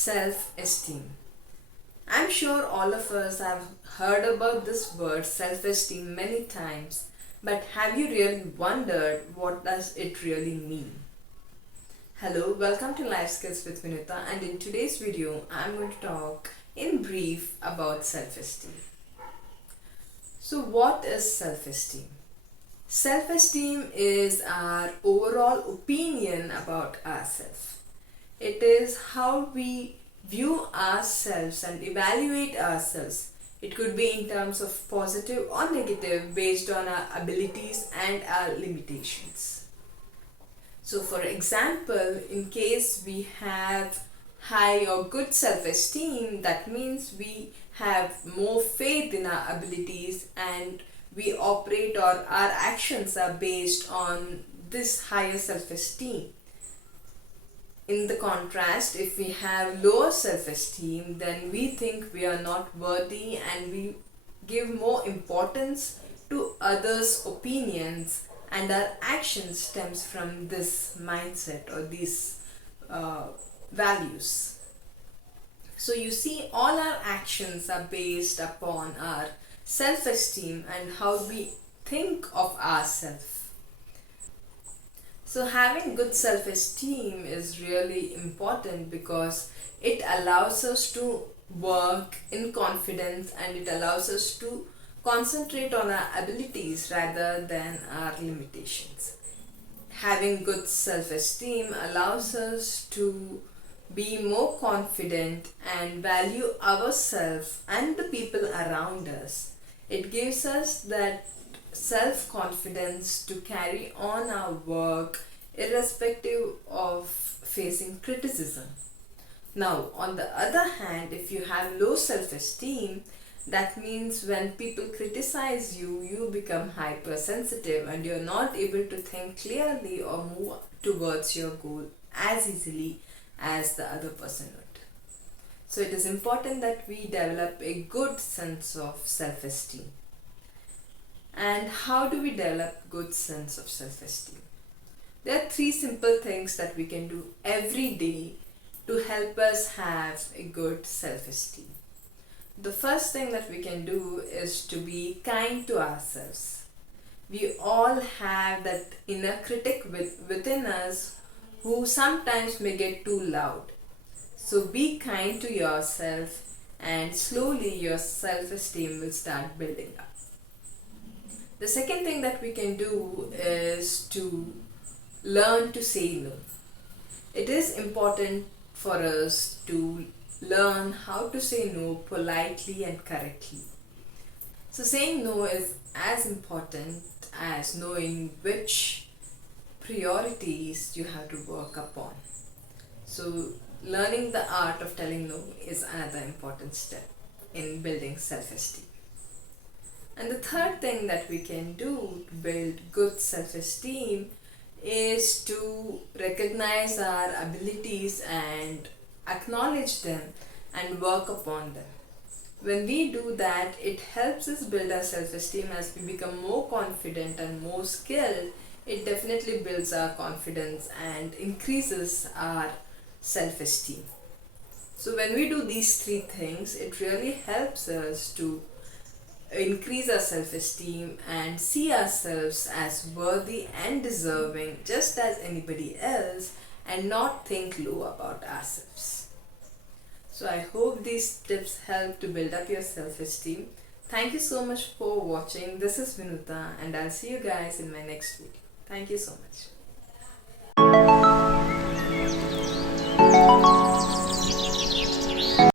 Self-esteem. I'm sure all of us have heard about this word self-esteem many times, but have you really wondered what does it really mean? Hello, welcome to Life Skills with Vinita, and in today's video I'm going to talk in brief about self-esteem. So what is self-esteem? Self-esteem is our overall opinion about ourselves. It is how we view ourselves and evaluate ourselves. It could be in terms of positive or negative based on our abilities and our limitations. So for example, in case we have high or good self-esteem, that means we have more faith in our abilities and we operate or our actions are based on this higher self-esteem. In the contrast, if we have lower self-esteem, then we think we are not worthy and we give more importance to others' opinions, and our action stems from this mindset or these values. So you see, all our actions are based upon our self-esteem and how we think of ourselves. So having good self-esteem is really important because it allows us to work in confidence and it allows us to concentrate on our abilities rather than our limitations. Having good self-esteem allows us to be more confident and value ourselves and the people around us. It gives us that self-confidence to carry on our work irrespective of facing criticism. Now, on the other hand, if you have low self-esteem, that means when people criticize you, you become hypersensitive and you're not able to think clearly or move towards your goal as easily as the other person would. So it is important that we develop a good sense of self-esteem. And how do we develop good sense of self-esteem? There are 3 simple things that we can do every day to help us have a good self-esteem. The first thing that we can do is to be kind to ourselves. We all have that inner critic within us who sometimes may get too loud. So be kind to yourself and slowly your self-esteem will start building up. The second thing that we can do is to learn to say no. It is important for us to learn how to say no politely and correctly. So saying no is as important as knowing which priorities you have to work upon. So learning the art of telling no is another important step in building self-esteem. And the third thing that we can do to build good self-esteem is to recognize our abilities and acknowledge them and work upon them. When we do that, it helps us build our self-esteem. As we become more confident and more skilled, it definitely builds our confidence and increases our self-esteem. So when we do these 3 things, it really helps us to increase our self-esteem and see ourselves as worthy and deserving just as anybody else and not think low about ourselves. So I hope these tips help to build up your self-esteem. Thank you so much for watching. This is Vinita and I'll see you guys in my next video. Thank you so much.